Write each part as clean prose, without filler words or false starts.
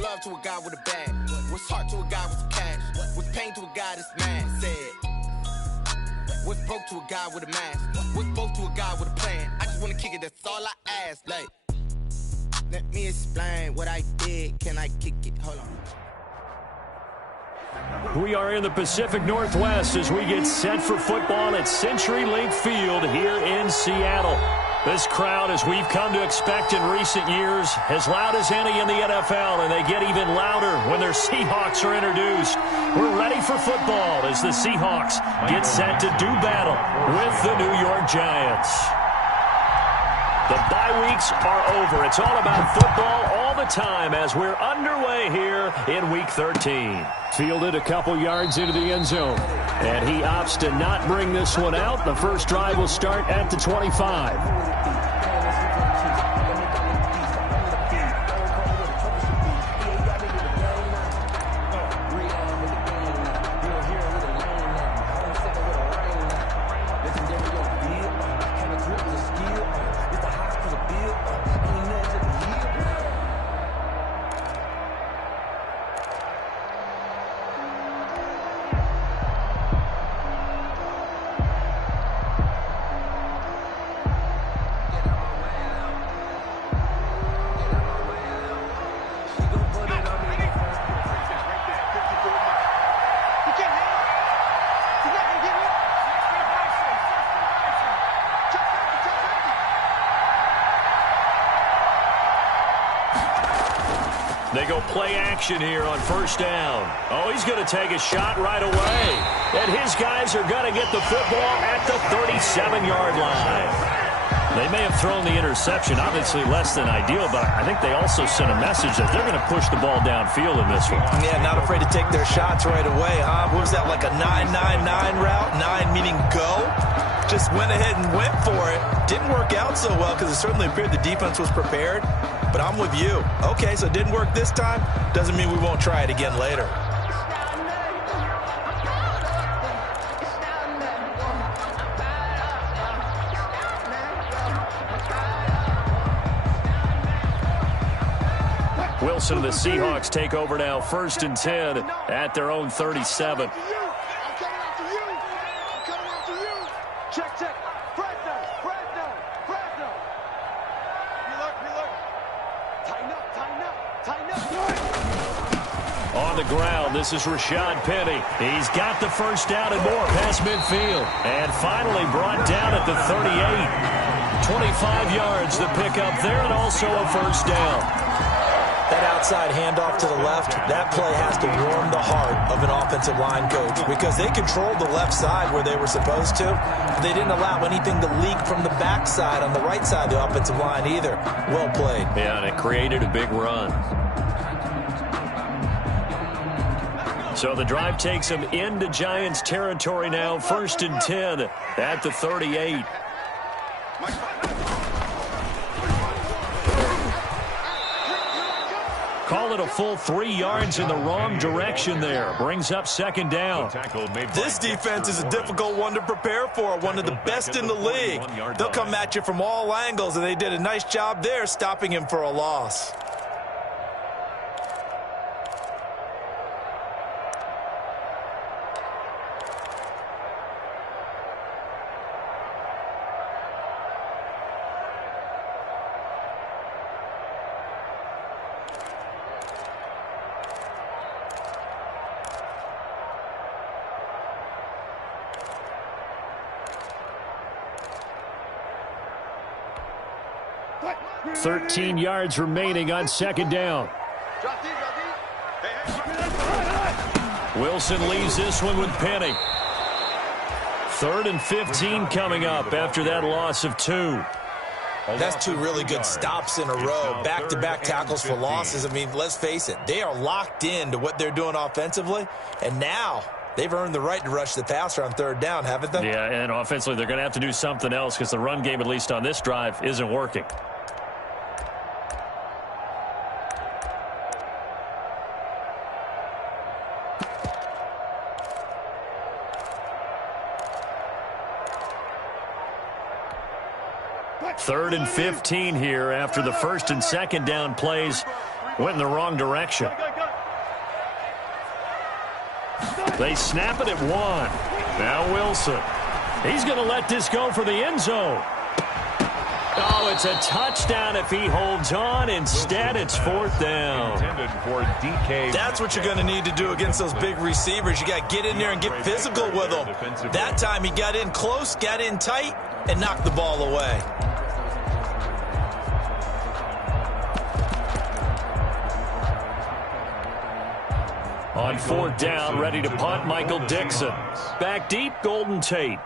love to a guy with a bag? What's heart to a guy with some cash? What's pain to a guy that's mad? Said, what's broke to a guy with a mask? What's both to a guy with a plan? I just wanna kick it, that's all I ask. Like, let me explain what I did. Can I kick it? Hold on. We are in the Pacific Northwest as we get set for football at CenturyLink Field here in Seattle. This crowd, as we've come to expect in recent years, as loud as any in the NFL, and they get even louder when their Seahawks are introduced. We're ready for football as the Seahawks get set to do battle with the New York Giants. The bye weeks are over. It's all about football all the time as we're underway here in Week 13. Fielded a couple yards into the end zone, and he opts to not bring this one out. The first drive will start at the 25. They go play action here on first down. Oh, he's going to take a shot right away. And his guys are going to get the football at the 37-yard line. They may have thrown the interception, obviously less than ideal, but I think they also sent a message that they're going to push the ball downfield in this one. Yeah, not afraid to take their shots right away, huh? What was that, like a 9-9-9 route? 9 meaning go? Just went ahead and went for it. Didn't work out so well because it certainly appeared the defense was prepared. But I'm with you. Okay, so it didn't work this time. Doesn't mean we won't try it again later. Wilson and the Seahawks take over now, 1st and 10 at their own 37. On the ground, this is Rashad Penny. He's got the first down and more past midfield. And finally brought down at the 38. 25 yards to pick up there and also a first down. That outside handoff to the left, that play has to warm the heart of an offensive line coach because they controlled the left side where they were supposed to. But they didn't allow anything to leak from the backside on the right side of the offensive line either. Well played. Yeah, and it created a big run. So the drive takes them into Giants territory now, 1st and 10 at the 38. Call it a full 3 yards in the wrong direction there. Brings up 2nd down. This defense is a difficult one to prepare for, one of the best in the league. They'll come at you from all angles, and they did a nice job there stopping him for a loss. Thirteen yards remaining on 2nd down. Wilson leaves this one with Penny. 3rd and 15 coming up after that loss of 2. That's 2 really good stops in a row. Back-to-back tackles for losses. I mean, let's face it, they are locked in to what they're doing offensively. And now they've earned the right to rush the passer on 3rd down, haven't they? Yeah, and offensively they're going to have to do something else because the run game, at least on this drive, isn't working. Third and 15 here after the 1st and 2nd down plays Went in the wrong direction. They snap it at 1. Now Wilson. He's going to let this go for the end zone. Oh, it's a touchdown if he holds on. Instead, it's 4th down. That's what you're going to need to do against those big receivers. You got to get in there and get physical with them. That time he got in close, got in tight, and knocked the ball away. On 4th down, ready to punt, Michael Dixon. Back deep, Golden Tate.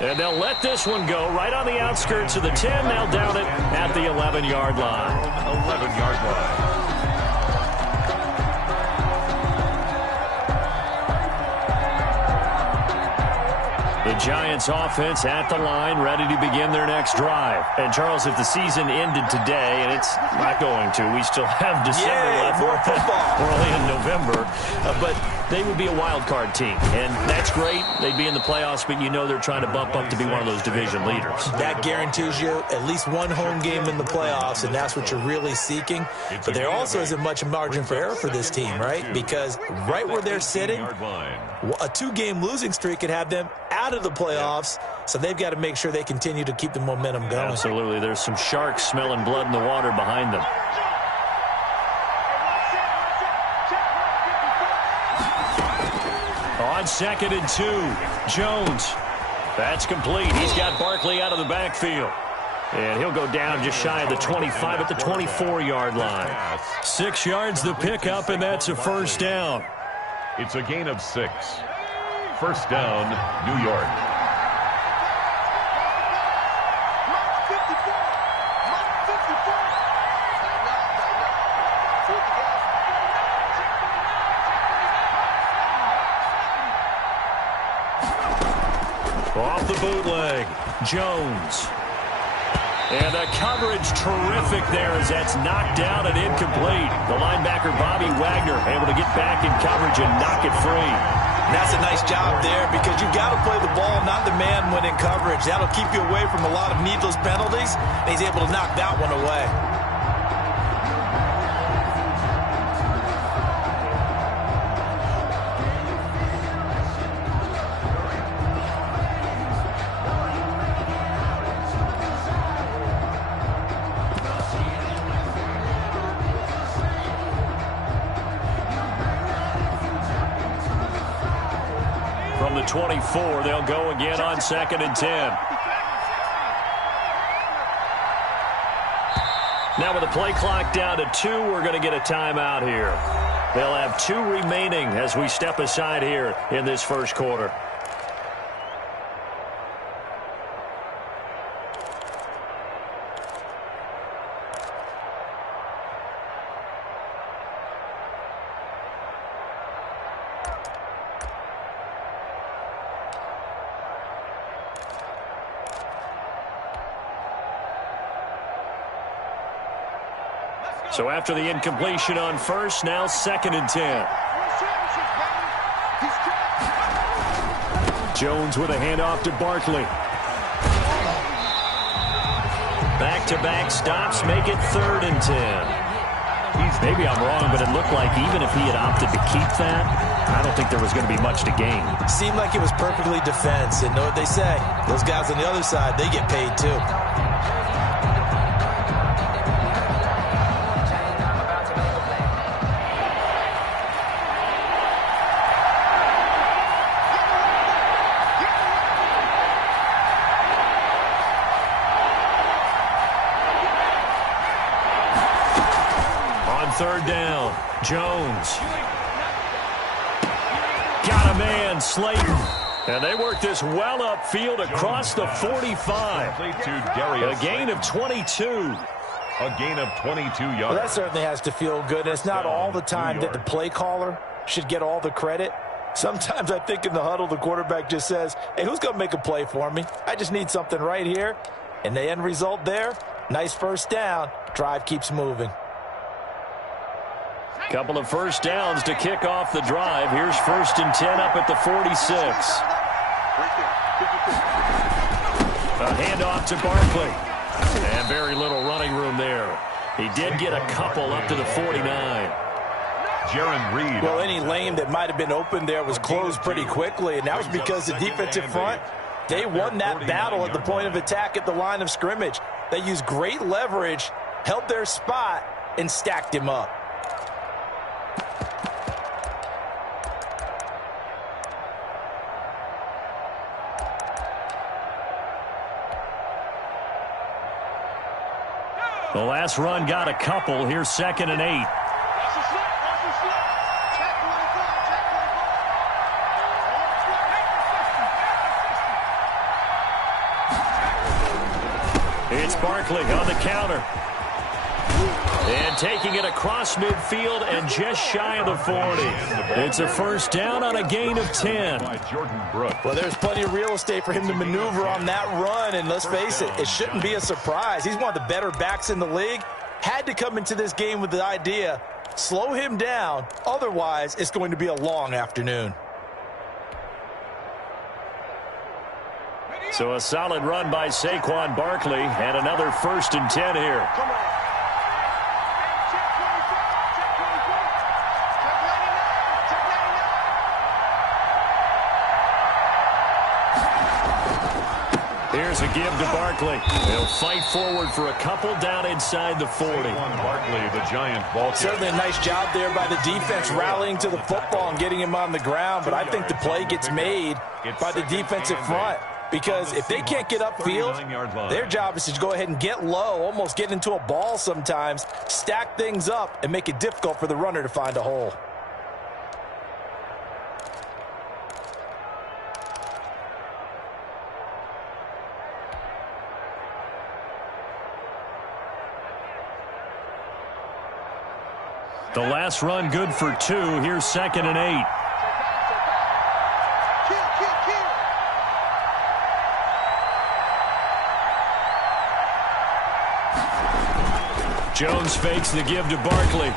And they'll let this one go right on the outskirts of the 10. They'll down it at the 11-yard line. 11-yard line. The Giants offense at the line, ready to begin their next drive. And, Charles, if the season ended today, and it's not going to, we still have December left. More football. We're only in November. But they would be a wild card team. And that's great. They'd be in the playoffs, but you know they're trying to bump up to be one of those division leaders. That guarantees you at least one home game in the playoffs, and that's what you're really seeking. But there also isn't much margin for error for this team, right? Because right where they're sitting, a 2-game losing streak could have them out of the playoffs, so they've got to make sure they continue to keep the momentum going. Absolutely. There's some sharks smelling blood in the water behind them. On 2nd and 2, Jones. That's complete. He's got Barkley out of the backfield. And he'll go down just shy of the 25 at the 24-yard line. 6 yards the pickup, and that's a 1st down. It's a gain of 6. 1st down, New York. Off the bootleg, Jones. And the coverage terrific there as that's knocked down and incomplete. The linebacker, Bobby Wagner, able to get back in coverage and knock it free. And that's a nice job there because you've got to play the ball, not the man when in coverage. That'll keep you away from a lot of needless penalties, and he's able to knock that one away. From the 24, they'll go again on 2nd and 10. Now with the play clock down to 2, we're going to get a timeout here. They'll have 2 remaining as we step aside here in this first quarter. So after the incompletion on 1st, now 2nd and 10. Jones with a handoff to Barkley. Back-to-back stops make it 3rd and 10. Maybe I'm wrong, but it looked like even if he had opted to keep that, I don't think there was going to be much to gain. Seemed like it was perfectly defense. And know what they say? Those guys on the other side, they get paid too. On 3rd down, Jones. Got a man, Slayton. And they work this well upfield across the 45. A gain of 22. A gain of 22 yards. Well, that certainly has to feel good. It's not all the time that the play caller should get all the credit. Sometimes I think in the huddle, the quarterback just says, hey, who's going to make a play for me? I just need something right here. And the end result there, nice 1st down. Drive keeps moving. Couple of first downs to kick off the drive. Here's 1st and 10 up at the 46. A handoff to Barkley. And very little running room there. He did get a couple up to the 49. Jaron Reed. Well, any lane that might have been open there was closed pretty quickly, and that was because the defensive front, they won that battle at the point of attack at the line of scrimmage. They used great leverage, held their spot, and stacked him up. The last run got a couple. Here's 2nd and 8. It's Barkley on the counter. And taking it across midfield and just shy of the 40. It's a 1st down on a gain of 10. Well, there's plenty of real estate for him to maneuver on that run, and let's face it, it shouldn't be a surprise. He's one of the better backs in the league. Had to come into this game with the idea, slow him down, otherwise it's going to be a long afternoon. So a solid run by Saquon Barkley, and another 1st and 10 here. Here's a give to Barkley. He'll fight forward for a couple down inside the 40. Barkley, the Giant ball. Certainly a nice job there by the defense rallying to the football and getting him on the ground, but I think the play gets made by the defensive front. Because if they can't get upfield, their job is to go ahead and get low, almost get into a ball sometimes, stack things up, and make it difficult for the runner to find a hole. The last run good for 2. Here's 2nd and 8. Jones fakes the give to Barkley.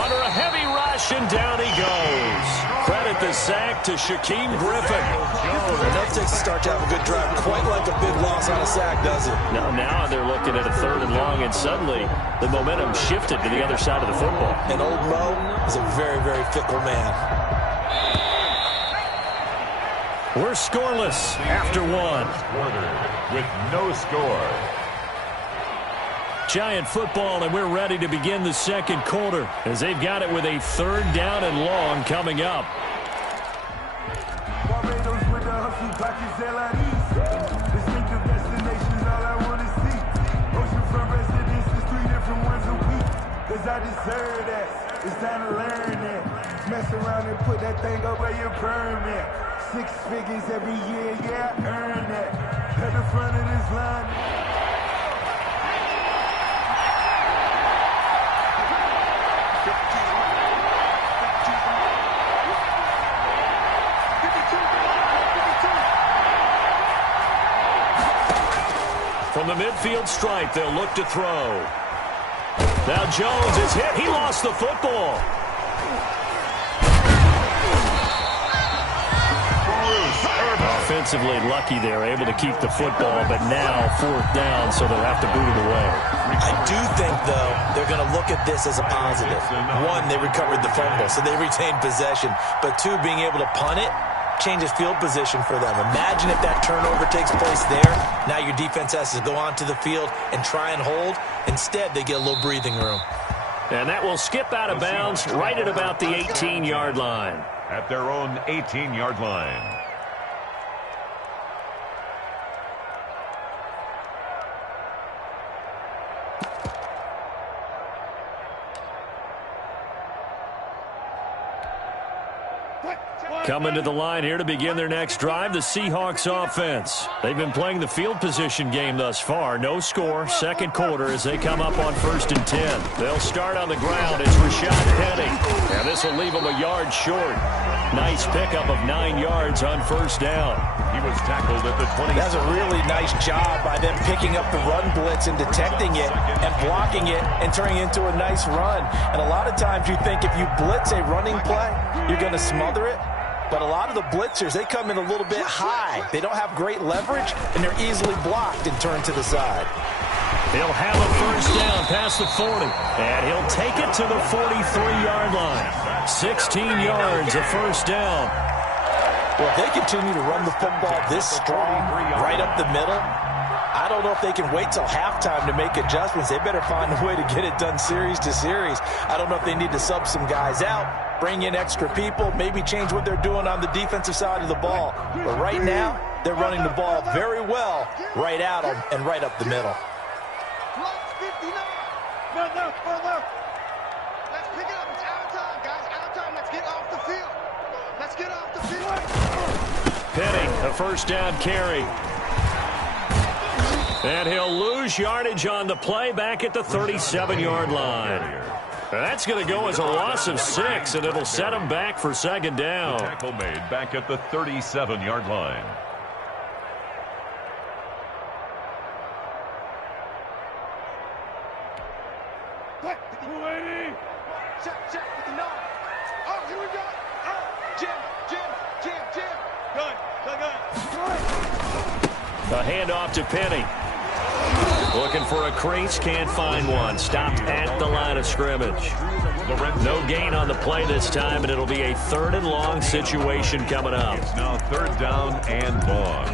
Under a heavy rush, and down he goes. Credit the sack to Shaquem Griffin. And that takes a start to have a good drive. Quite like a big loss on a sack, does it? Now they're looking at a 3rd and long, and suddenly the momentum shifted to the other side of the football. And old Mo is a very, very fickle man. We're scoreless after 1. With no score. Giant football, and we're ready to begin the 2nd quarter as they've got it with a 3rd down and long coming up. I deserve that. It's time to learn that. Mess around and put that thing up where you burn that. 6 figures every year, yeah, I earn that. At the front of this line. From the midfield stripe, they'll look to throw. Now Jones is hit. He lost the football. Offensively lucky they're able to keep the football, but now 4th down, so they'll have to boot it away. I do think, though, they're going to look at this as a positive. 1, they recovered the fumble, so they retained possession. But 2, being able to punt it changes field position for them. Imagine if that turnover takes place there. Now your defense has to go onto the field and try and hold. Instead, they get a little breathing room. And that will skip out of bounds right at about the 18-yard line. At their own 18-yard line. What? Coming to the line here to begin their next drive, the Seahawks offense. They've been playing the field position game thus far. No score, second quarter as they come up on 1st and 10. They'll start on the ground. It's Rashad Penny. And this will leave them a yard short. Nice pickup of 9 yards on 1st down. He was tackled at the 20. That's a really nice job by them picking up the run blitz and detecting it and blocking it and turning it into a nice run. And a lot of times you think if you blitz a running play, you're going to smother it. But a lot of the blitzers, they come in a little bit high. They don't have great leverage, and they're easily blocked and turned to the side. He'll have a 1st down past the 40, and he'll take it to the 43-yard line. 16 yards, a 1st down. Well, if they continue to run the football this strong, right up the middle, I don't know if they can wait till halftime to make adjustments. They better find a way to get it done series to series. I don't know if they need to sub some guys out, bring in extra people, maybe change what they're doing on the defensive side of the ball. But right now, they're running the ball very well right out and right up the middle. Let's pick it up. It's out of time, guys. Out of time. Let's get off the field. Let's get off the field. Penny, a 1st down carry. And he'll lose yardage on the play back at the 37-yard line. That's going to go as a loss of 6, and it'll set him back for 2nd down. The tackle made back at the 37-yard line. Check with the nose. Oh, here we go. Jim. Good. A handoff to Penny. Looking for a crease, can't find one. Stopped at the line of scrimmage. No gain on the play this time, and it'll be a 3rd and long situation coming up. It's now 3rd down and long.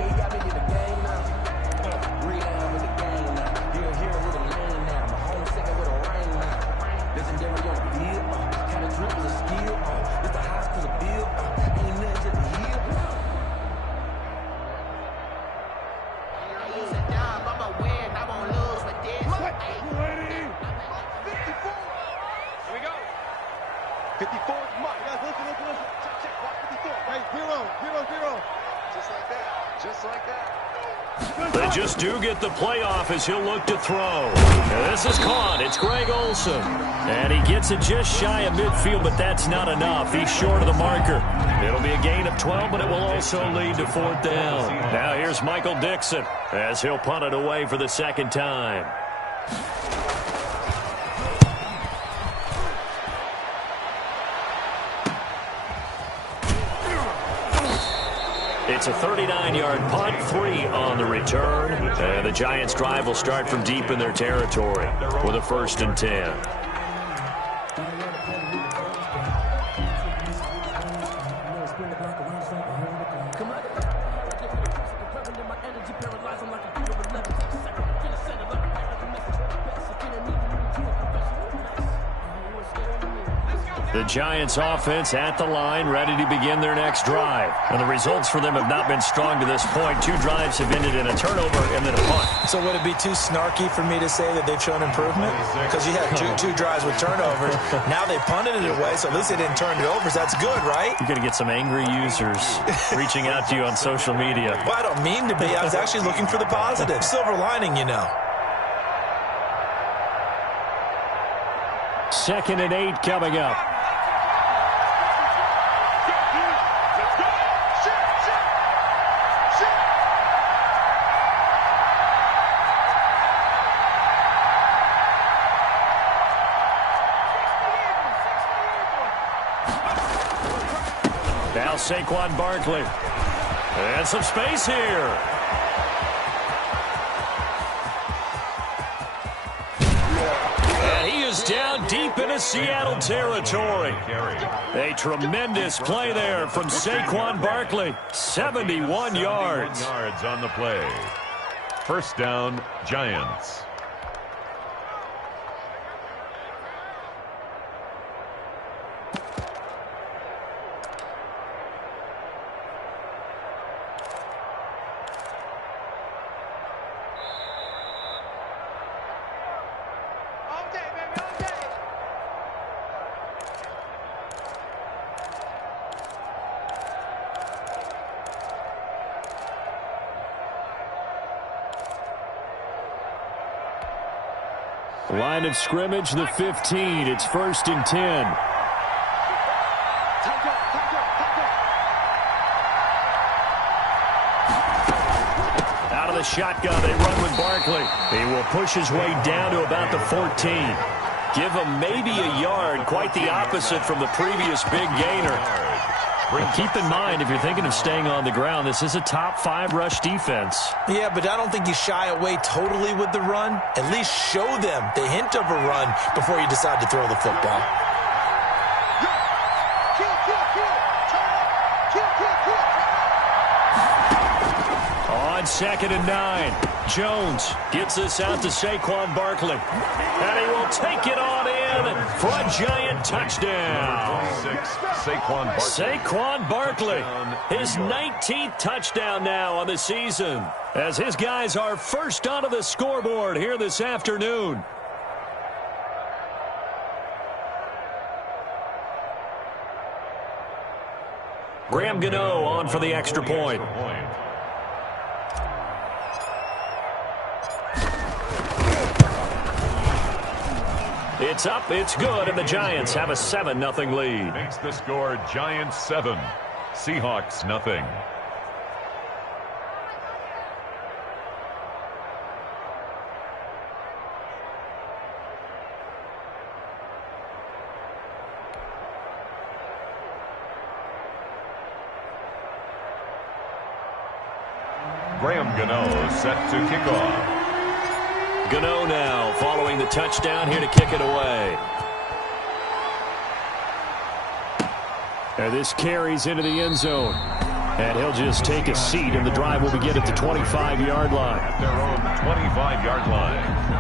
They just do get the playoff as he'll look to throw. And this is caught. It's Greg Olsen. And he gets it just shy of midfield, but that's not enough. He's short of the marker. It'll be a gain of 12, but it will also lead to 4th down. Now here's Michael Dixon as he'll punt it away for the 2nd time. It's a 39-yard punt, 3 on the return. And the Giants' drive will start from deep in their territory with a 1st and 10. The Giants offense at the line, ready to begin their next drive. And the results for them have not been strong to this point. 2 drives have ended in a turnover and then a punt. So would it be too snarky for me to say that they've shown improvement? Because you had two drives with turnovers. Now they punted it away, so at least they didn't turn it over. So that's good, right? You're going to get some angry users reaching out to you on social media. Well, I don't mean to be. I was actually looking for the positive. Silver lining, you know. 2nd and 8 coming up. Now Saquon Barkley. And some space here. And he is down deep into Seattle territory. A tremendous play there from Saquon Barkley. 71 yards. 71 yards on the play. 1st down, Giants. Line of scrimmage, the 15. It's 1st and 10. Out of the shotgun, they run with Barkley. He will push his way down to about the 14. Give him maybe a yard, quite the opposite from the previous big gainer. And keep in mind, if you're thinking of staying on the ground, this is a top 5 rush defense. Yeah, but I don't think you shy away totally with the run. At least show them the hint of a run before you decide to throw the football. On 2nd and 9, Jones gets this out to Saquon Barkley. And he will take it on in for a giant touchdown. Saquon Barkley, his 19th touchdown now on the season, as his guys are first onto the scoreboard here this afternoon. Graham Gano on for the extra point. It's up, it's good, and the Giants have a 7-0 lead. Makes the score Giants 7, Seahawks nothing. Graham Gano set to kick off. Gano now following the touchdown here to kick it away. And this carries into the end zone. And he'll just take a seat, and the drive will begin at the 25-yard line. At their own 25-yard line.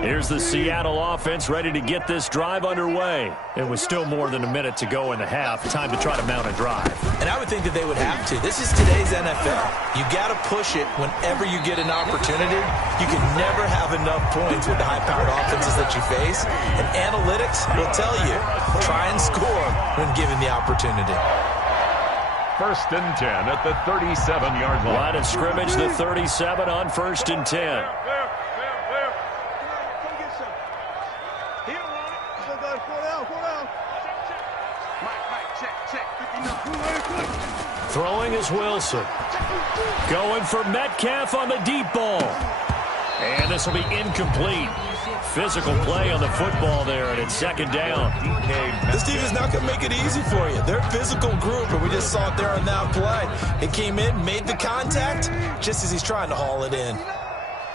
Here's the Seattle offense ready to get this drive underway. It was still more than a minute to go in the half. Time to try to mount a drive. And I would think that they would have to. This is today's NFL. You got to push it whenever you get an opportunity. You can never have enough points with the high-powered offenses that you face. And analytics will tell you, try and score when given the opportunity. 1st and 10 at the 37-yard line. Line of scrimmage, the 37 on 1st and 10. Throwing is Wilson. Going for Metcalf on the deep ball. And this will be incomplete. Physical play on the football there, and it's 2nd down. This team is not going to make it easy for you. They're a physical group, and we just saw it there on that play. It came in, made the contact, just as he's trying to haul it in.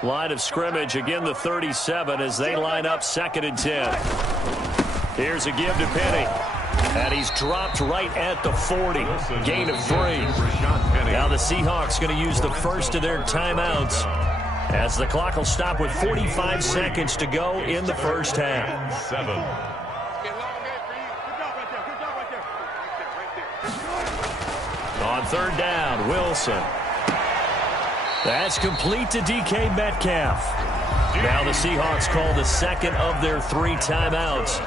Line of scrimmage, again the 37 as they line up 2nd and 10. Here's a give to Penny. And he's dropped right at the 40. Gain of 3. Now the Seahawks going to use the first of their timeouts as the clock will stop with 45 seconds to go in the first half. 7. On 3rd down, Wilson. That's complete to DK Metcalf. Now the Seahawks call the second of their 3 timeouts,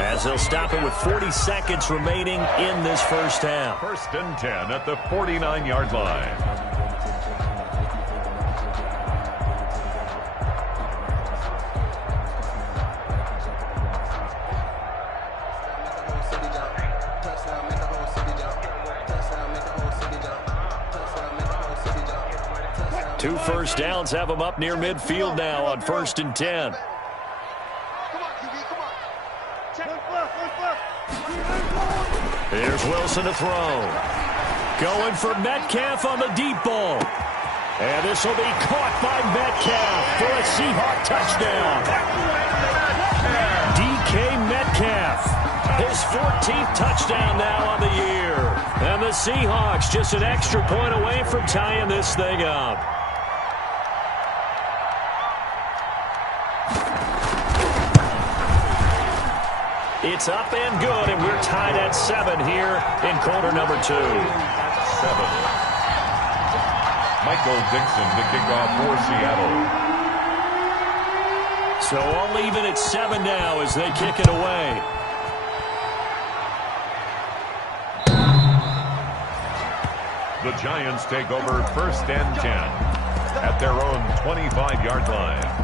as they'll stop it with 40 seconds remaining in this first half. 1st and 10 at the 49-yard line. Two first downs have them up near midfield now on 1st and 10. Here's Wilson to throw. Going for Metcalf on the deep ball. And this will be caught by Metcalf for a Seahawk touchdown. DK Metcalf, his 14th touchdown now on the year. And the Seahawks just an extra point away from tying this thing up. It's up and good, and we're tied at 7 here in quarter number 2. 7. Michael Dixon to kick off for Seattle. So all even at 7 now as they kick it away. The Giants take over 1st and 10 at their own 25-yard line.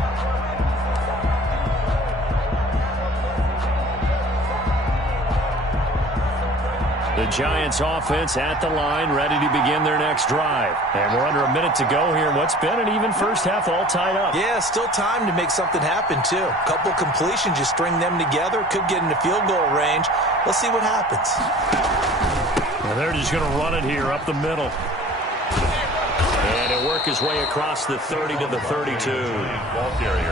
The Giants offense at the line, ready to begin their next drive. And we're under a minute to go here in what's been an even first half, all tied up. Yeah, still time to make something happen, too. A couple completions, you string them together, could get into field goal range. Let's see what happens. And they're just going to run it here up the middle. And it'll work his way across the 30 to the 32.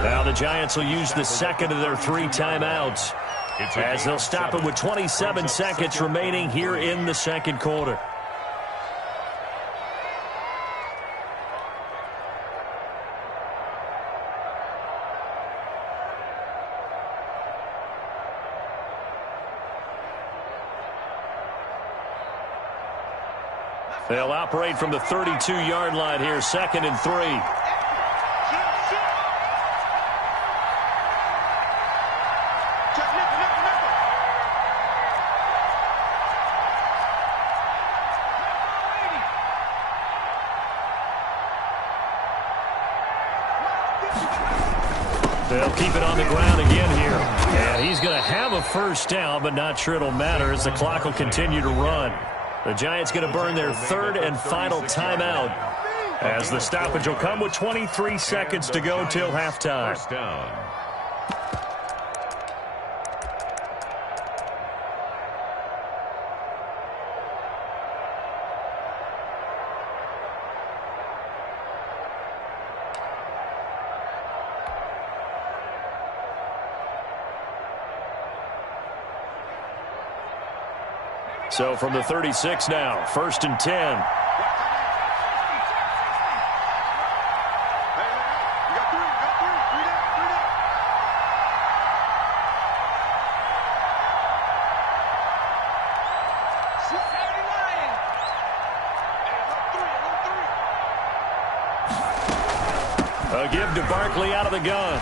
Now the Giants will use the second of their 3 timeouts, as they'll stop it with 27 seconds remaining here in the second quarter. They'll operate from the 32-yard line here, 2nd and 3. They'll keep it on the ground again here. And he's going to have a first down, but not sure it'll matter as the clock will continue to run. The Giants going to burn their 3rd and final timeout, as the stoppage will come with 23 seconds to go till halftime. First down. So from the 36 now, 1st and 10. A give to Barkley out of the gun.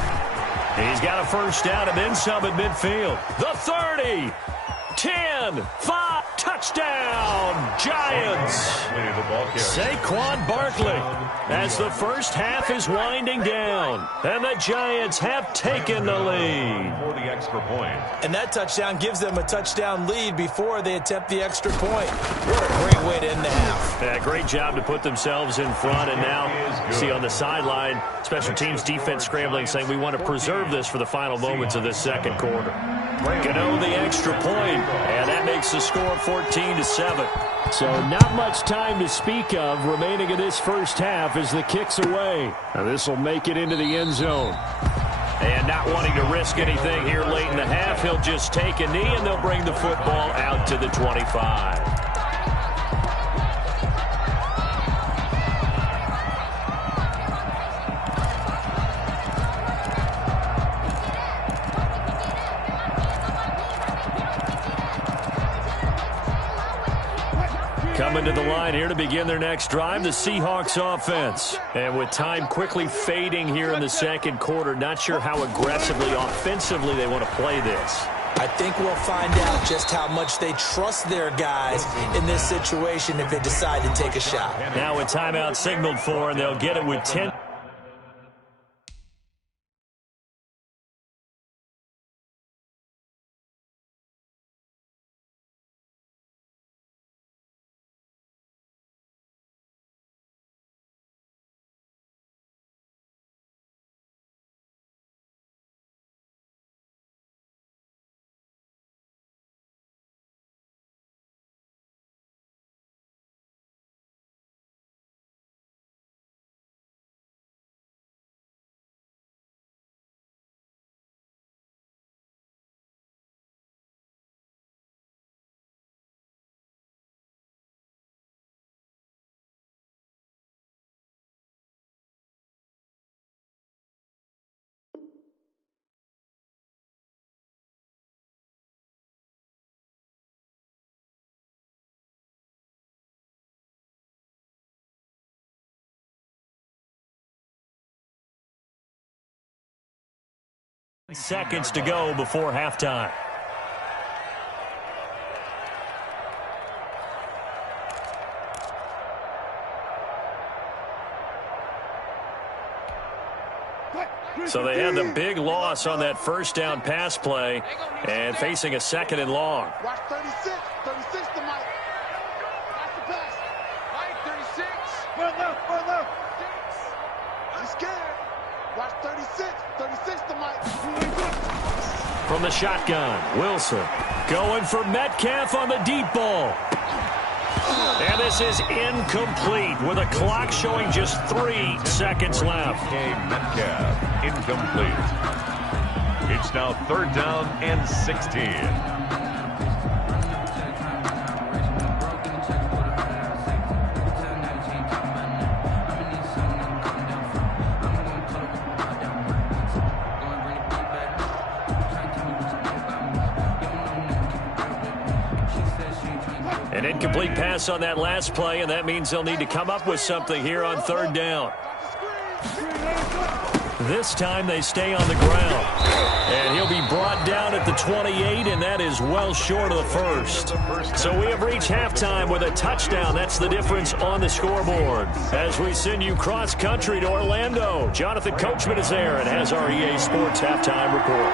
He's got a first down and then some at midfield. The 30, 10, 5. Touchdown, Giants. Saquon Barkley, as the first half is winding down, and the Giants have taken the lead. For the extra point. And that touchdown gives them a touchdown lead before they attempt the extra point. What a great way to end the half. Yeah, great job to put themselves in front, and now see on the sideline, special teams defense scrambling, saying we want to preserve this for the final moments of this second quarter. Gano the extra point, and that makes the score 14-7. So not much time to speak of remaining in this first half as the kick's away. Now this will make it into the end zone. And not wanting to risk anything here late in the half, he'll just take a knee and they'll bring the football out to the 25. Coming to the line here to begin their next drive, the Seahawks offense. And with time quickly fading here in the second quarter, not sure how aggressively, offensively they want to play this. I think we'll find out just how much they trust their guys in this situation if they decide to take a shot. Now a timeout signaled for, and they'll get it with 10. Seconds to go before halftime. So they had the big loss on that first down pass play and facing a second and long. Watch 36. 36 to Mike. Watch the pass. Mike, 36. Run left. I'm scared. Watch 36. 36 to Mike. From the shotgun, Wilson going for Metcalf on the deep ball. And this is incomplete with a clock showing just 3 seconds left. Metcalf, incomplete. It's now 3rd down and 16. An incomplete pass on that last play, and that means they'll need to come up with something here on 3rd down. This time they stay on the ground. And he'll be brought down at the 28, and that is well short of the first. So we have reached halftime with a touchdown. That's the difference on the scoreboard. As we send you cross-country to Orlando, Jonathan Coachman is there and has our EA Sports halftime report.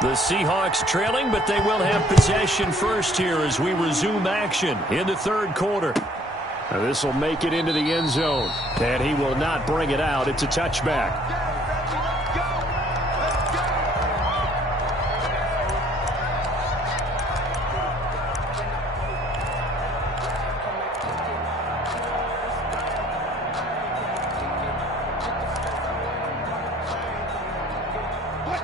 The Seahawks trailing, but they will have possession first here as we resume action in the 3rd quarter. This will make it into the end zone, and he will not bring it out. It's a touchback.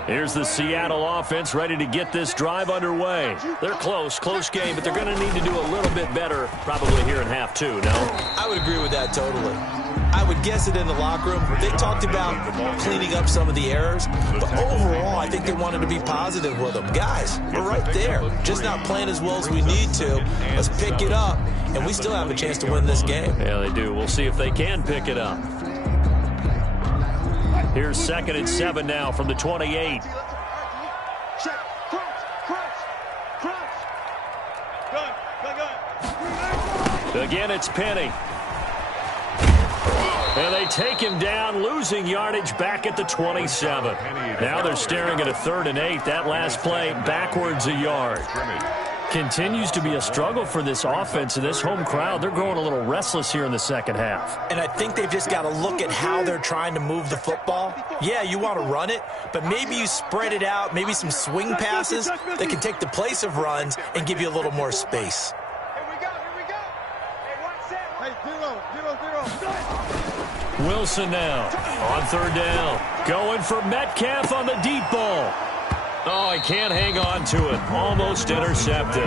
Here's the Seattle offense ready to get this drive underway. They're close game, but they're going to need to do a little bit better probably here in half 2, no? I would agree with that totally. I would guess it in the locker room. They talked about cleaning up some of the errors, but overall, I think they wanted to be positive with them. Guys, we're right there. Just not playing as well as we need to. Let's pick it up, and we still have a chance to win this game. Yeah, they do. We'll see if they can pick it up. Here's 2nd and 7 now from the 28. Again, it's Penny. And they take him down, losing yardage back at the 27. Now they're staring at a 3rd and 8. That last play backwards a yard. Continues to be a struggle for this offense and this home crowd. They're growing a little restless here in the second half. And I think they've just got to look at how they're trying to move the football. Yeah, you want to run it, but maybe you spread it out, maybe some swing passes that can take the place of runs and give you a little more space. Here we go. Hey, watch that. Hey, 0. Wilson now on 3rd down. Going for Metcalf on the deep ball. Oh, he can't hang on to it. Almost intercepted.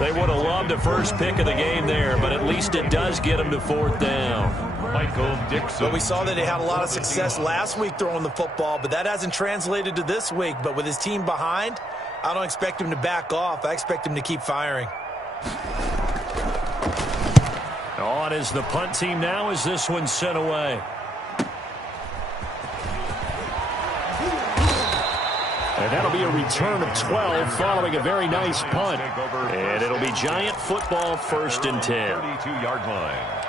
They would have loved a first pick of the game there, but at least it does get him to 4th down. Michael Dixon. Well, we saw that he had a lot of success last week throwing the football, but that hasn't translated to this week. But with his team behind, I don't expect him to back off. I expect him to keep firing. On is the punt team now as this one's sent away. And that'll be a return of 12 following a very nice punt. And it'll be Giant football 1st and 10. 32-yard line.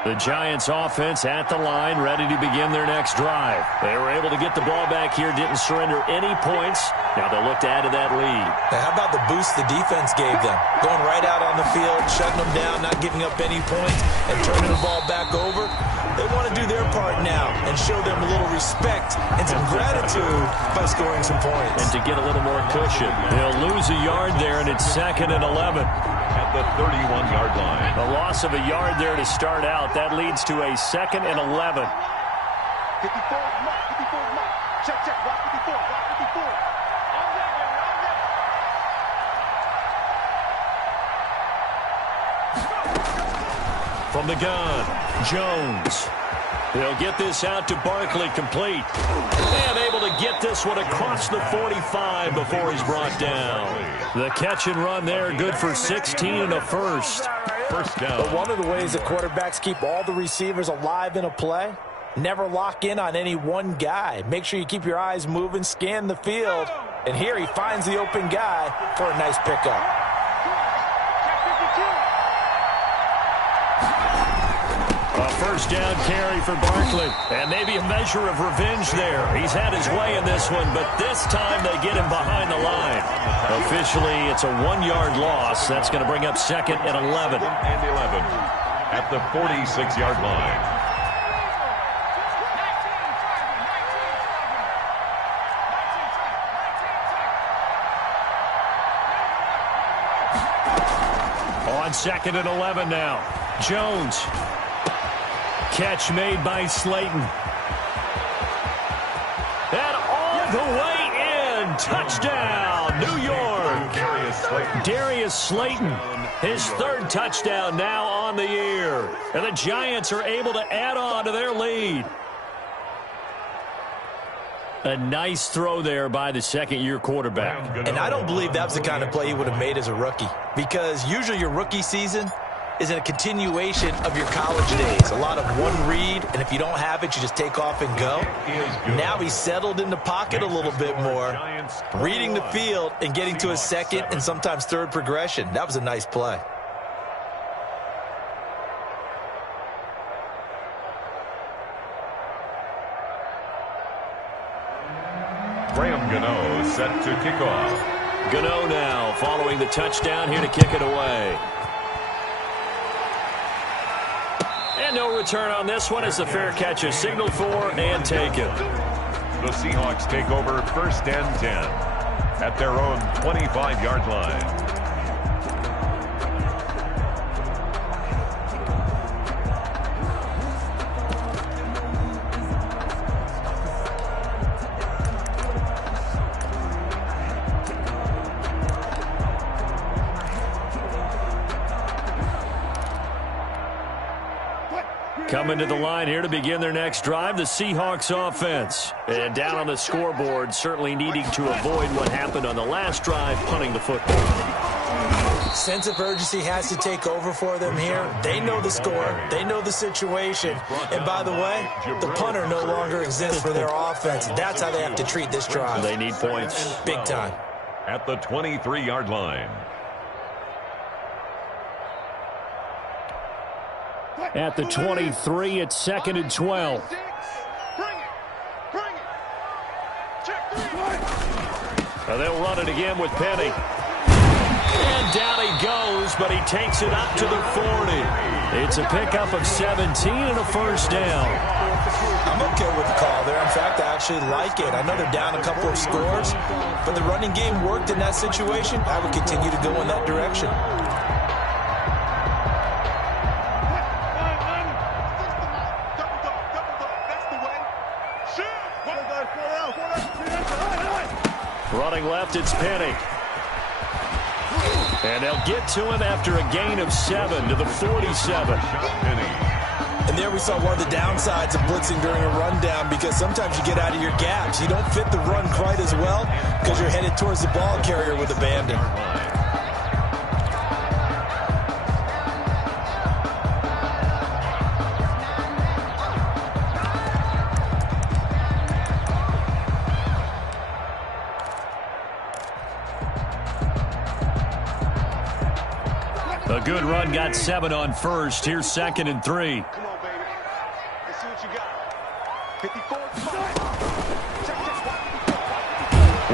The Giants offense at the line, ready to begin their next drive. They were able to get the ball back here, didn't surrender any points. Now they'll look to add to that lead. Now, how about the boost the defense gave them? Going right out on the field, shutting them down, not giving up any points, and turning the ball back over. They want to do their part now and show them a little respect and some gratitude by scoring some points. And to get a little more cushion. They'll lose a yard there, and it's 2nd and 11. At the 31-yard line. A loss of a yard there to start out. That leads to a 2nd and 11. 54 mark. Check, check. Block 54. Block 54. All day, baby. All day. From the gun, Jones. He'll get this out to Barkley, complete. And able to get this one across the 45 before he's brought down. The catch and run there, good for 16 and a first. First down. But one of the ways that quarterbacks keep all the receivers alive in a play, never lock in on any one guy. Make sure you keep your eyes moving, scan the field. And here he finds the open guy for a nice pickup. A first down carry for Barkley. And maybe a measure of revenge there. He's had his way in this one, but this time they get him behind the line. Officially, it's a 1-yard loss. That's going to bring up second and 11. And 11 at the 46-yard line. On second and 11 now. Jones. Catch made by Slayton. And all the way in. Touchdown, New York. Darius Slayton, his third touchdown now on the year. And the Giants are able to add on to their lead. A nice throw there by the second-year quarterback. And I don't believe that was the kind of play he would have made as a rookie, because usually your rookie season is a continuation of your college days. A lot of one read, and if you don't have it, you just take off and go. Now he's settled in the pocket a little bit more, reading the field and getting to a second and sometimes third progression. That was a nice play. Gano set to kick off. Gano now following the touchdown here to kick it away. And no return on this one as the fair catch is signaled for and taken. The Seahawks take over first and 10 at their own 25-yard line. Coming to the line here to begin their next drive, the Seahawks offense. And down on the scoreboard, certainly needing to avoid what happened on the last drive, punting the football. Sense of urgency has to take over for them here. They know the score. They know the situation. And by the way, the punter no longer exists for their offense. That's how they have to treat this drive. They need points. Big time. At the 23-yard line. At the 23, it's second and 12. Bring it. Bring it. Check 3. They'll run it again with Penny. And down he goes, but he takes it up to the 40. It's a pickup of 17 and a first down. I'm okay with the call there. In fact, I actually like it. I know they're down a couple of scores, but the running game worked in that situation. I would continue to go in that direction. Running left, it's Penny. And they'll get to him after a gain of 7 to the 47. And there we saw one of the downsides of blitzing during a rundown, because sometimes you get out of your gaps. You don't fit the run quite as well because you're headed towards the ball carrier with abandon. A good run, got 7 on first. Here's second and 3. Come on, baby. Let's see what you got. 54.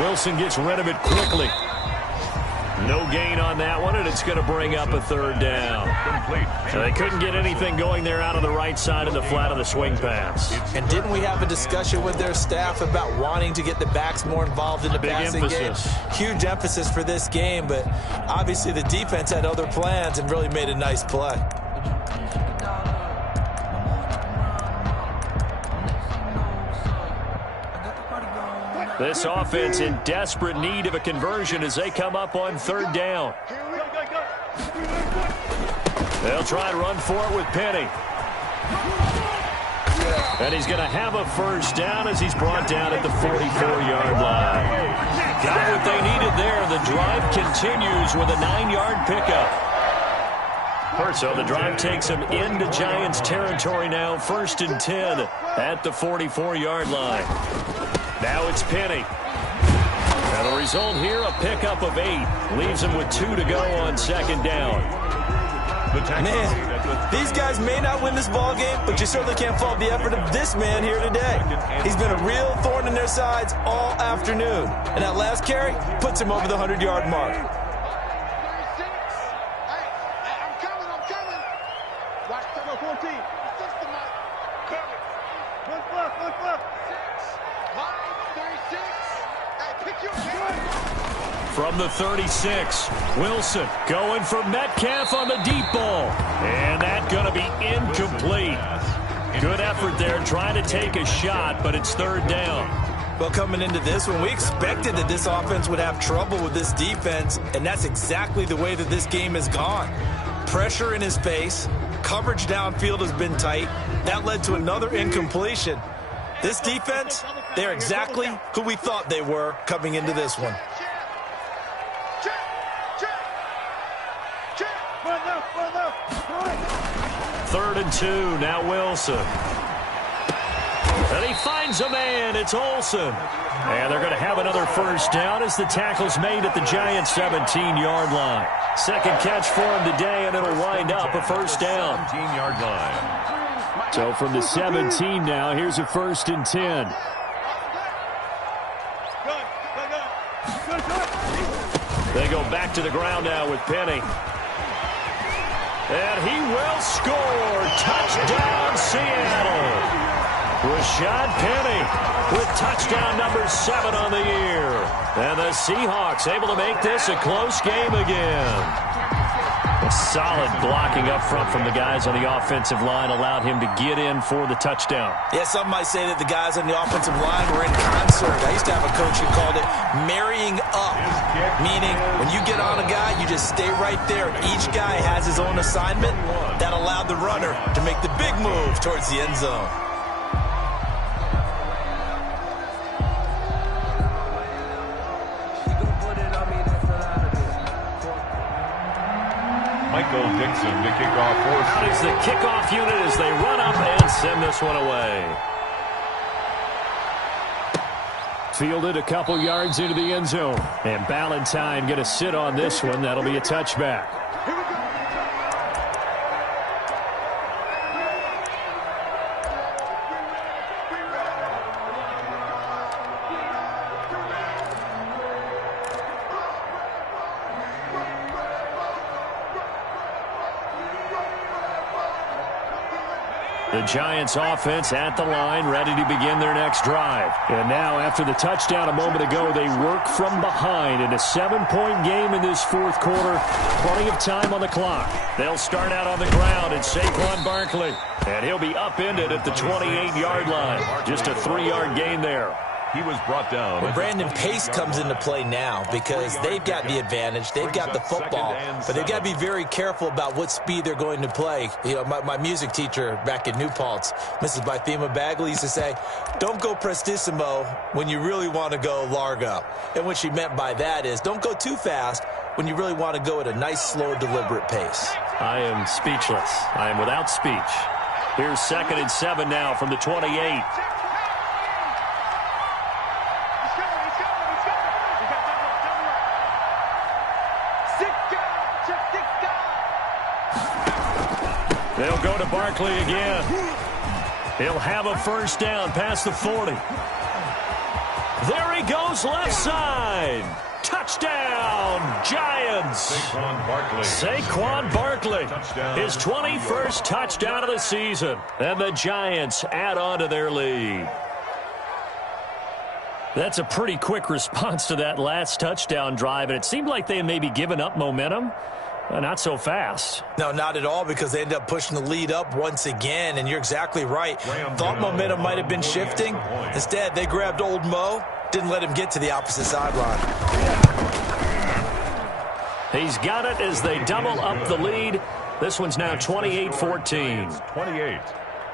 Wilson gets rid of it quickly. No gain on that one, and it's going to bring up a third down. So they couldn't get anything going there out of the right side of the flat of the swing pass. And didn't we have a discussion with their staff about wanting to get the backs more involved in the passing game? Huge emphasis for this game, but obviously the defense had other plans and really made a nice play. This offense in desperate need of a conversion as they come up on third down. They'll try and run for it with Penny. And he's going to have a first down as he's brought down at the 44-yard line. Got what they needed there. The drive continues with a 9-yard pickup. So the drive takes them into Giants territory now. 1st and 10 at the 44-yard line. Now it's Penny. And the result here, a pickup of 8. Leaves him with 2 to go on second down. Man, these guys may not win this ball game, but you certainly can't fault the effort of this man here today. He's been a real thorn in their sides all afternoon. And that last carry puts him over the 100-yard mark. From the 36, Wilson going for Metcalf on the deep ball. And that's going to be incomplete. Good effort there trying to take a shot, but it's third down. Well, coming into this one, we expected that this offense would have trouble with this defense, and that's exactly the way that this game has gone. Pressure in his face, coverage downfield has been tight. That led to another incompletion. This defense, they're exactly who we thought they were coming into this one. Third and 2, now Wilson. And he finds a man, it's Olsen. And they're going to have another first down as the tackle's made at the Giants' 17-yard line. Second catch for him today, and it'll wind up a first down. 17-yard line. So from the 17 now, here's a 1st and 10. They go back to the ground now with Penny. And he will score. Touchdown, Seattle. Rashad Penny with touchdown number 7 on the year. And the Seahawks able to make this a close game again. A solid blocking up front from the guys on the offensive line allowed him to get in for the touchdown. Yeah, some might say that the guys on the offensive line were in concert. I used to have a coach who called it marrying up, meaning when you get on a guy, you just stay right there. Each guy has his own assignment. That allowed the runner to make the big move towards the end zone. Michael Dixon to kick off for That is the kickoff unit as they run up and send this one away. Fielded a couple yards into the end zone. And Ballantyne going to sit on this one. That'll be a touchback. The Giants offense at the line, ready to begin their next drive. And now, after the touchdown a moment ago, they work from behind in a 7-point game in this fourth quarter. Plenty of time on the clock. They'll start out on the ground. It's Saquon Barkley. And he'll be upended at the 28-yard line. Just a 3-yard gain there. He was brought down. Well, Brandon, pace comes into play now because they've got the advantage. They've got the football, but they've got to be very careful about what speed they're going to play. You know, my music teacher back in New Paltz, Mrs. Bythema Bagley, used to say, don't go prestissimo when you really want to go largo. And what she meant by that is don't go too fast when you really want to go at a nice, slow, deliberate pace. I am speechless. I am without speech. Here's 2nd and 7 now from the 28. They'll go to Barkley again. He'll have a first down past the 40. There he goes left side. Touchdown, Giants. Saquon Barkley. His 21st touchdown of the season. And the Giants add on to their lead. That's a pretty quick response to that last touchdown drive, and it seemed like they had maybe given up momentum. Not so fast. No, not at all, because they end up pushing the lead up once again, and you're exactly right. Thought momentum might have been shifting. Instead, they grabbed old Mo, Didn't let him get to the opposite sideline. He's got it as they double up the lead. This one's now 28-14. 28.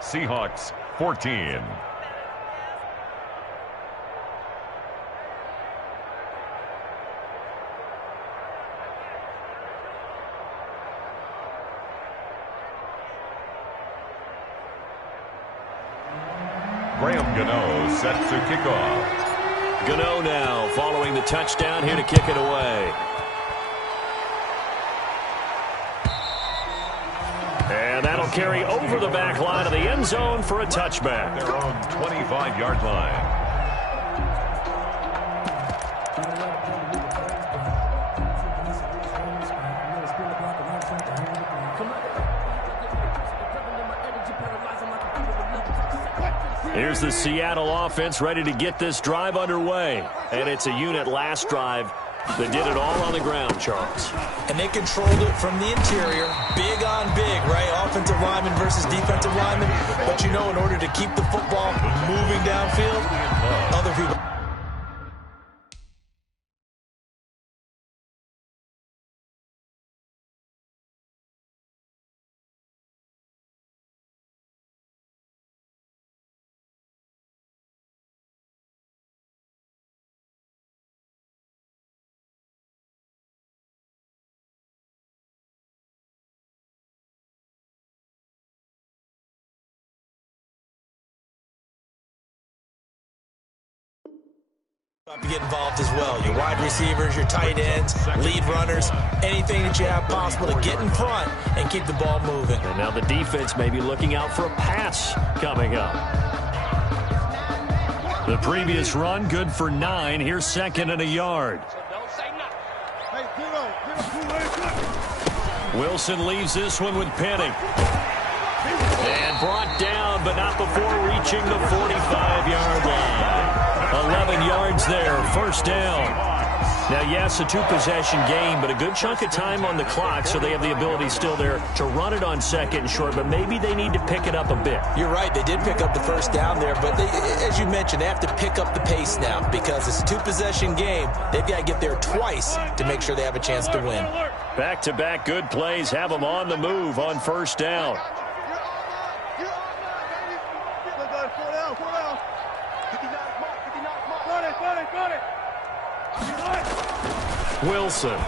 Seahawks 14. Gano set to kick off. Gano now following the touchdown here to kick it away. And that'll carry over the back line of the end zone for a touchback. Their own 25-yard line. Here's the Seattle offense ready to get this drive underway. And it's a unit last drive that did it all on the ground, Charles. And they controlled it from the interior. Big on big, right? Offensive lineman versus defensive lineman. But you know, in order to keep the football moving downfield, other people... to get involved as well. Your wide receivers, your tight ends, lead runners, anything that you have possible to get in front and keep the ball moving. And now the defense may be looking out for a pass coming up. The previous run, good for 9. Here's second and a yard. Wilson leaves this one with Penning. And brought down, but not before reaching the 45-yard line. 11 yards there, first down. Now, yes, a two-possession game, but a good chunk of time on the clock, so they have the ability still there to run it on second and short, but maybe they need to pick it up a bit. You're right. They did pick up the first down there, but they, as you mentioned, they have to pick up the pace now because it's a two-possession game. They've got to get there twice to make sure they have a chance to win. Back-to-back good plays have them on the move on first down. Wilson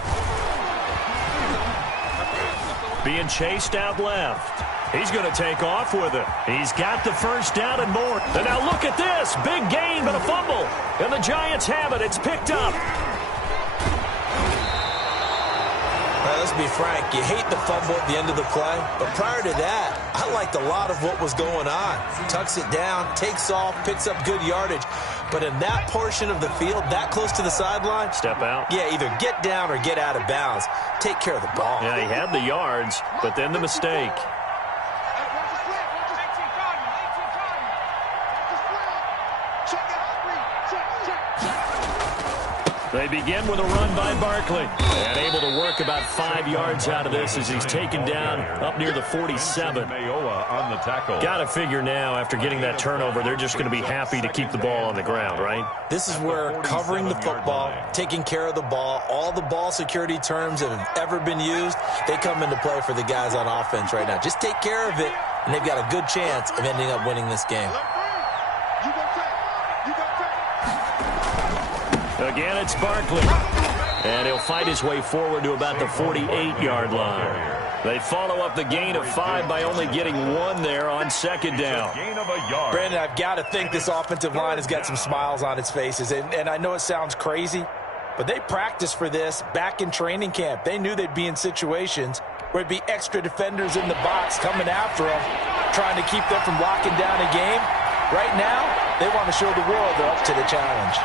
being chased out left. He's going to take off with it. He's got the first down and more. And now look at this. Big gain, but a fumble. And the Giants have it. It's picked up. Right, let's be frank. You hate the fumble at the end of the play. But prior to that, I liked a lot of what was going on. Tucks it down, takes off, picks up good yardage. But in that portion of the field, that close to the sideline, step out. Yeah, either get down or get out of bounds. Take care of the ball. Yeah, he had the yards, but then the mistake. They begin with a run by Barkley. And able to work about 5 yards out of this as he's taken down up near the 47. On the tackle. Got to figure now, after getting that turnover, they're just going to be happy to keep the ball on the ground, right? This is where covering the football, taking care of the ball, all the ball security terms that have ever been used, they come into play for the guys on offense right now. Just take care of it, and they've got a good chance of ending up winning this game. Again, it's Barkley. And he'll fight his way forward to about the 48-yard line. They follow up the gain of 5 by only getting 1 there on second down. Brandon, I've got to think this offensive line has got some smiles on its faces. And I know it sounds crazy, but they practiced for this back in training camp. They knew they'd be in situations where it'd be extra defenders in the box coming after them, trying to keep them from locking down a game. Right now, they want to show the world they're up to the challenge.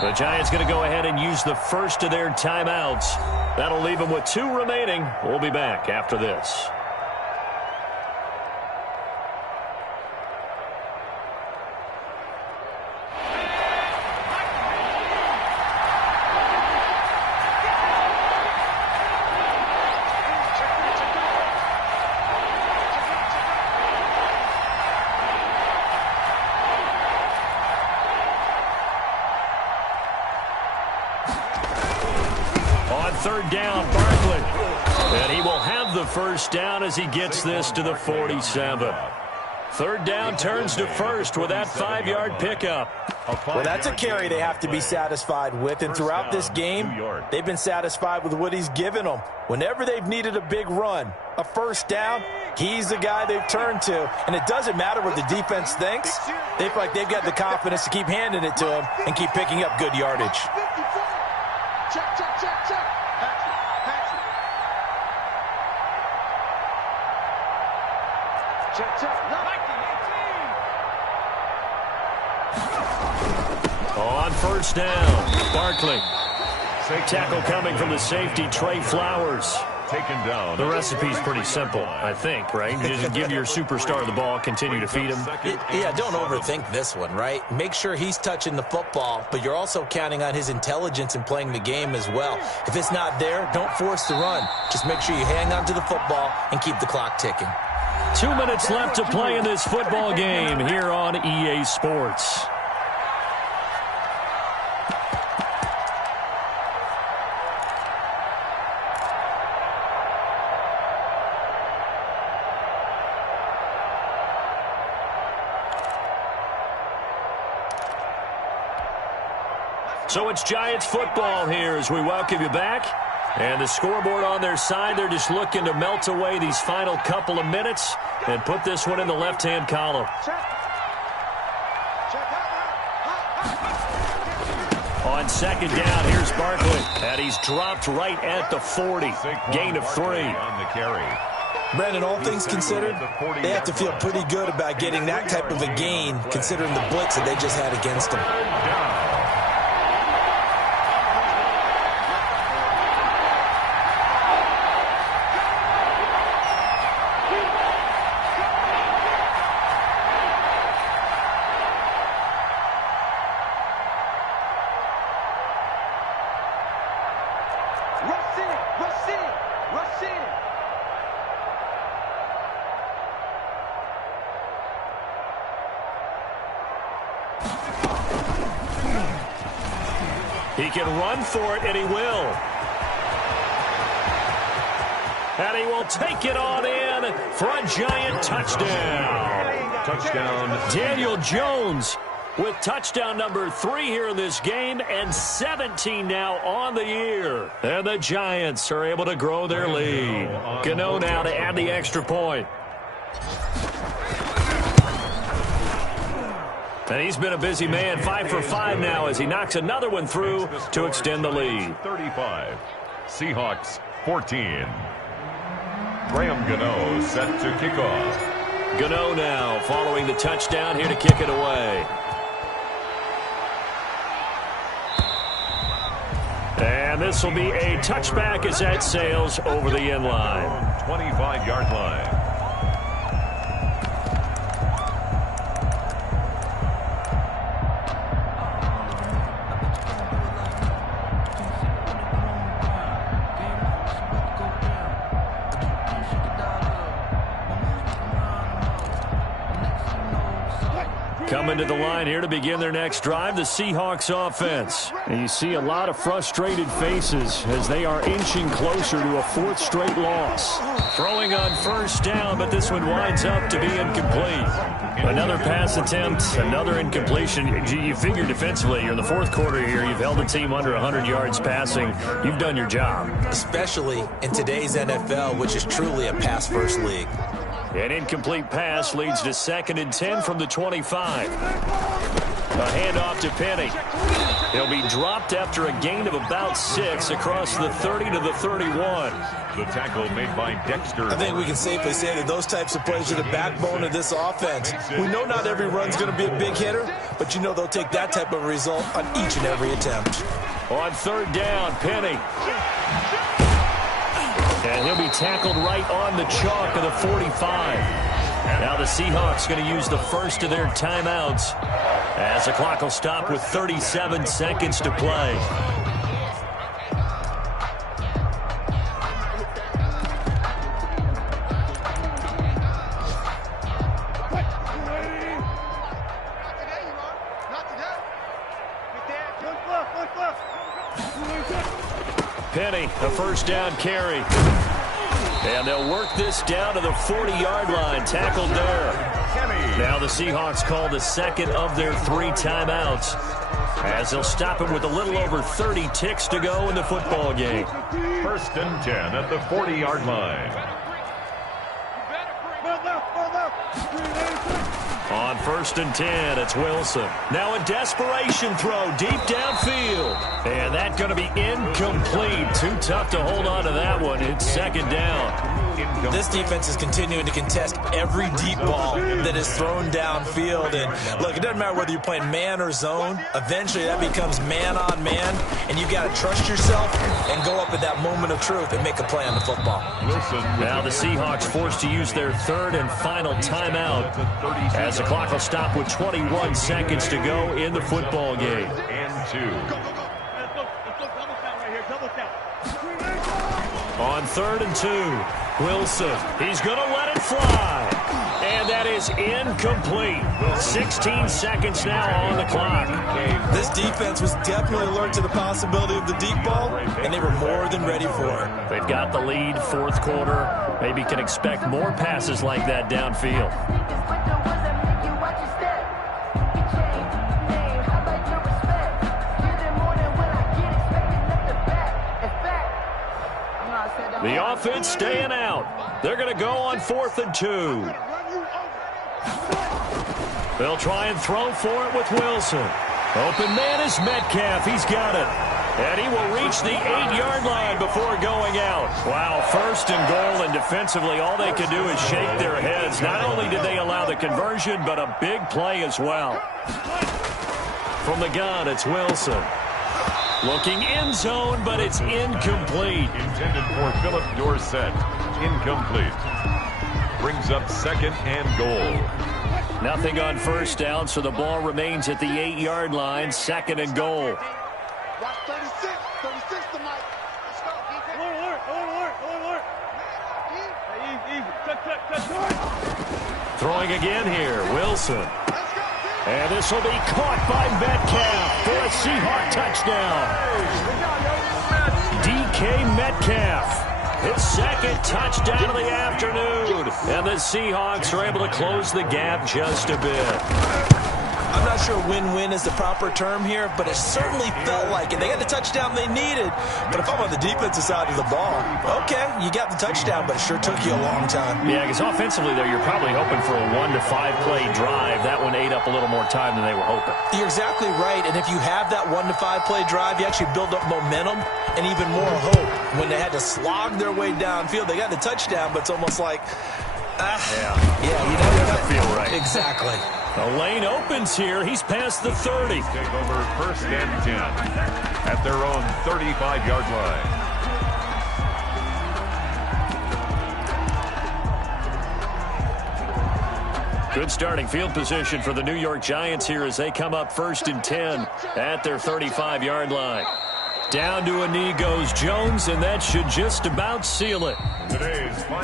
The Giants going to go ahead and use the first of their timeouts. That'll leave them with 2 remaining. We'll be back after this. third down, Barkley. And he will have the first down as he gets this to the 47. Third down turns to first with that 5-yard pickup. Well, that's a carry they have to be satisfied with. And throughout this game, they've been satisfied with what he's given them. Whenever they've needed a big run, a first down, he's the guy they've turned to. And it doesn't matter what the defense thinks. They feel like they've got the confidence to keep handing it to him and keep picking up good yardage. Check, check, check, check. Check, check. On first down, Barkley. Tackle coming from the safety, Trey Flowers. Taken down. The recipe's pretty simple, I think, right? You just give your superstar the ball, continue to feed him. Yeah, don't overthink this one, right? Make sure he's touching the football, but you're also counting on his intelligence in playing the game as well. If it's not there, don't force the run. Just make sure you hang on to the football and keep the clock ticking. 2 minutes left to play in this football game here on EA Sports. So it's Giants football here as we welcome you back. And the scoreboard on their side, they're just looking to melt away these final couple of minutes and put this one in the left-hand column. On second down, here's Barkley. And he's dropped right at the 40. Gain of 3. On the carry. Brandon, all things considered, they have to feel pretty good about getting that type of a gain considering the blitz that they just had against them. He can run for it, and he will. And he will take it on in for a Giant touchdown. Touchdown. Daniel Jones with touchdown number 3 here in this game, and 17 now on the year. And the Giants are able to grow their lead. Gano now to add the extra point. And he's been a busy man, 5 for 5 now as he knocks another one through to extend the lead. 35. Seahawks 14. Graham Gano set to kick off. Gano now following the touchdown here to kick it away. And this will be a touchback as that sails over the end line. 25-yard line. Coming to the line here to begin their next drive, the Seahawks offense. And you see a lot of frustrated faces as they are inching closer to a 4th straight loss. Throwing on first down, but this one winds up to be incomplete. Another pass attempt, another incompletion. You figure defensively, you're in the 4th quarter here. You've held the team under 100 yards passing. You've done your job. Especially in today's NFL, which is truly a pass-first league. An incomplete pass leads to 2nd and 10 from the 25. A handoff to Penny. He'll be dropped after a gain of about 6 across the 30 to the 31. The tackle made by Dexter. I think we can safely say that those types of plays are the backbone of this offense. We know not every run's going to be a big hitter, but you know they'll take that type of result on each and every attempt. On 3rd down, Penny. And he'll be tackled right on the chalk of the 45. Now the Seahawks going to use the first of their timeouts as the clock will stop with 37 seconds to play. Penny, a first down carry. And they'll work this down to the 40-yard line. Tackled there. Now the Seahawks call the second of their 3 timeouts, as they'll stop him with a little over 30 ticks to go in the football game. First and 10 at the 40-yard line. On first and 10, it's Wilson. Now a desperation throw deep downfield. And that's going to be incomplete. Too tough to hold on to that one. It's second down. This defense is continuing to contest every deep ball that is thrown downfield. And look, it doesn't matter whether you're playing man or zone. Eventually that becomes man on man, and you've got to trust yourself and go up at that moment of truth and make a play on the football. Now the Seahawks forced to use their third and final timeout, as the clock will stop with 21 seconds to go in the football game. On third and 2, Wilson. He's going to let it fly. And that is incomplete. 16 seconds now on the clock. This defense was definitely alert to the possibility of the deep ball, and they were more than ready for it. They've got the lead, fourth quarter. Maybe can expect more passes like that downfield. The offense staying out. They're going to go on 4th and 2. They'll try and throw for it with Wilson. Open man is Metcalf. He's got it. And he will reach the 8-yard line before going out. Wow, first and goal, and defensively all they can do is shake their heads. Not only did they allow the conversion, but a big play as well. From the gun, it's Wilson. Looking end zone, but it's incomplete. Intended for Philip Dorsett. Incomplete. Brings up second and goal. Nothing on first down, so the ball remains at the 8-yard line. Second and goal. Watch 36. 36 to Mike. Let's go, defense. Alert. Easy. Throwing again here, Wilson. And this will be caught by Metcalf for a Seahawk touchdown. DK Metcalf, his second touchdown of the afternoon. And the Seahawks are able to close the gap just a bit. I'm not sure win-win is the proper term here, but it certainly felt like it. They got the touchdown they needed, but if I'm on the defensive side of the ball, okay, you got the touchdown, but it sure took you a long time. Yeah, because offensively, though, you're probably hoping for a 1 to 5 play drive. That one ate up a little more time than they were hoping. You're exactly right, and if you have that 1 to 5 play drive, you actually build up momentum and even more hope. When they had to slog their way downfield, they got the touchdown, but it's almost like, you doesn't feel right. Exactly. The lane opens here. He's past the 30. Take over first and 10 at their own 35-yard line. Good starting field position for the New York Giants here as they come up first and 10 at their 35-yard line. Down to a knee goes Jones, and that should just about seal it.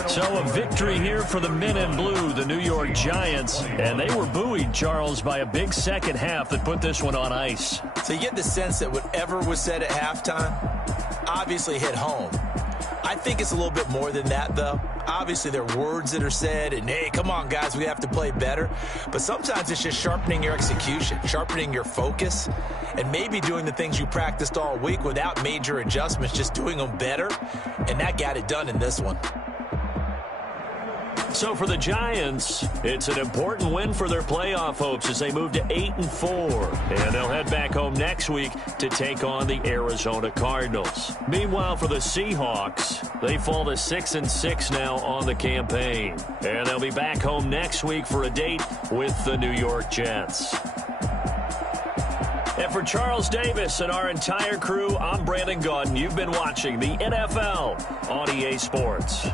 So a victory here for the men in blue, the New York Giants. And they were buoyed, Charles, by a big second half that put this one on ice. So you get the sense that whatever was said at halftime obviously hit home. I think it's a little bit more than that, though. Obviously, there are words that are said, and, hey, come on, guys, we have to play better. But sometimes it's just sharpening your execution, sharpening your focus, and maybe doing the things you practiced all week without major adjustments, just doing them better. And that got it done in this one. So for the Giants, it's an important win for their playoff hopes as they move to 8-4. And they'll head back home next week to take on the Arizona Cardinals. Meanwhile, for the Seahawks, they fall to 6-6 now on the campaign. And they'll be back home next week for a date with the New York Jets. And for Charles Davis and our entire crew, I'm Brandon Gaudin. You've been watching the NFL on EA Sports.